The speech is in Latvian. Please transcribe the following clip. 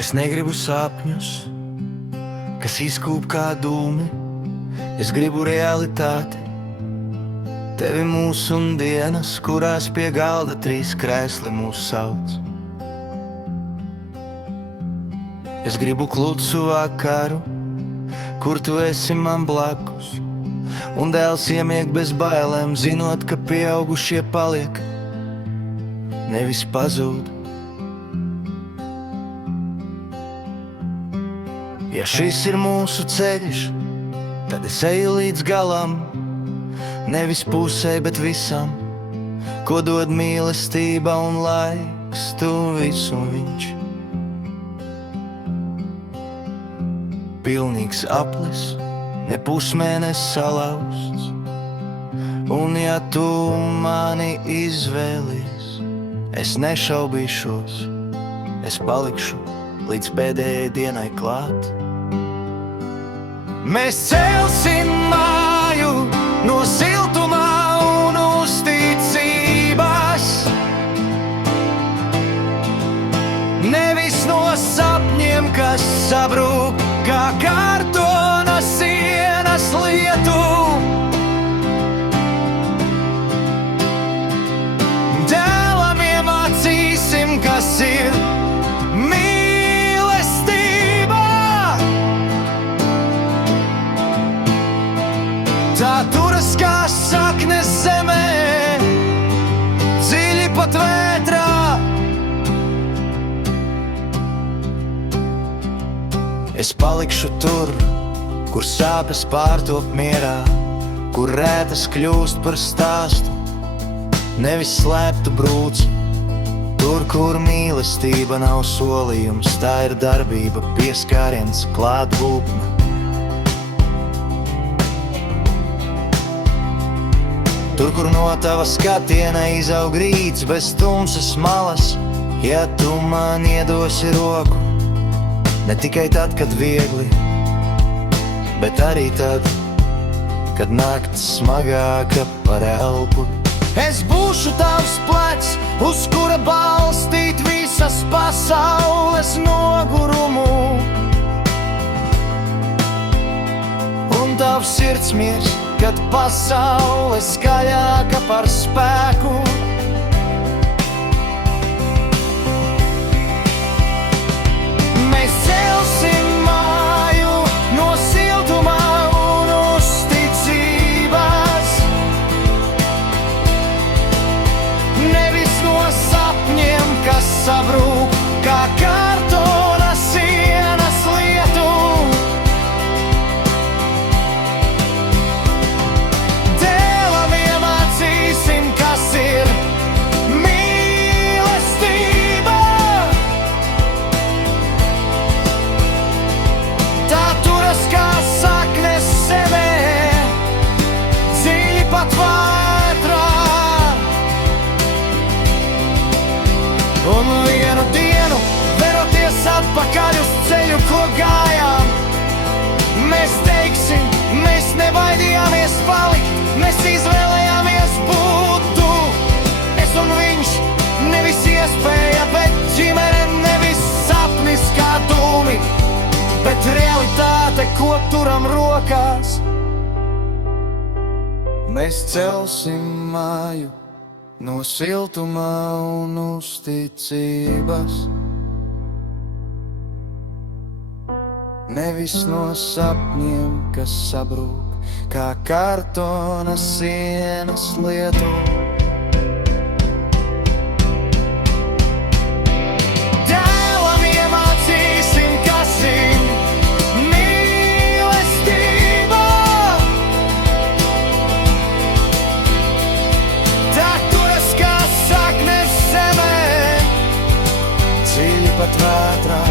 Es negribu sapņus, kas izkūp kā dūmi. Es gribu realitāti, tevi mūsu un dienas, kurās pie galda 3 krēsli mūs sauc. Es gribu klusu vakaru, kur tu esi man blakus, un dēls iemieg bez bailēm, zinot, ka pieaugušie paliek, nevis pazūd. Ja šis ir mūsu ceļš, tad es eju līdz galam, nevis pusē, bet visam, ko dod mīlestība un laiks, tu visu viņš. Pilnīgs aplis, ne pusmēnes salauzts, un ja tu mani izvēlies, es nešaubīšos, es palikšu līdz pēdējai dienai klāt. Mēs celsim māju no siltumā un uzticības, nevis no sapņiem, kas sabrūk kā kartona sienas lietu. Dēlam iemācīsim, kas ir tā turas kā saknes zemē, dziļi pat vētrā. Es palikšu tur, kur sāpes pārtop mierā, kur rētas kļūst par stāstu, nevis slēptu brūci. Tur, kur mīlestība nav solījums, tā ir darbība, pieskāriens, klātbūtne. Tur, kur no tava skatiena izaug rīts bez tumsas malas, ja tu man iedosi roku, ne tikai tad, kad viegli, bet arī tad, kad nakts smagāka par elpu. Es būšu tavs plecs, uz kura balstīt visas pasaules nogurumu, un tavs sirds miers, kad pasaule skaļāka par spēku. Mēs celsim māju no siltumā un uzticības, nevis no sapņiem, kas sabrūk kā kartona sienas lietu. Kas ir mīlestība, tā turas kā saknes zemē, dziļi pat vētrā. Un vienu dienu, veroties atpakaļ uz ceļu, ko gājām, mēs teiksim, mēs nebaidījāmies palikt, mēs izvēlējāmies būt tu. Es un viņš, nevis iespēja, bet ģimene, nevis sapnis kā dūmi, bet realitāte, ko turam rokās. Mēs celsim māju no siltumā un uzticības, nevis no sapņiem, kas sabrūk kā kartona sienas lietu. Dēlam iemācīsim, kas ir mīlestība, tā turas kā saknes zemē, dziļi pat vētrā.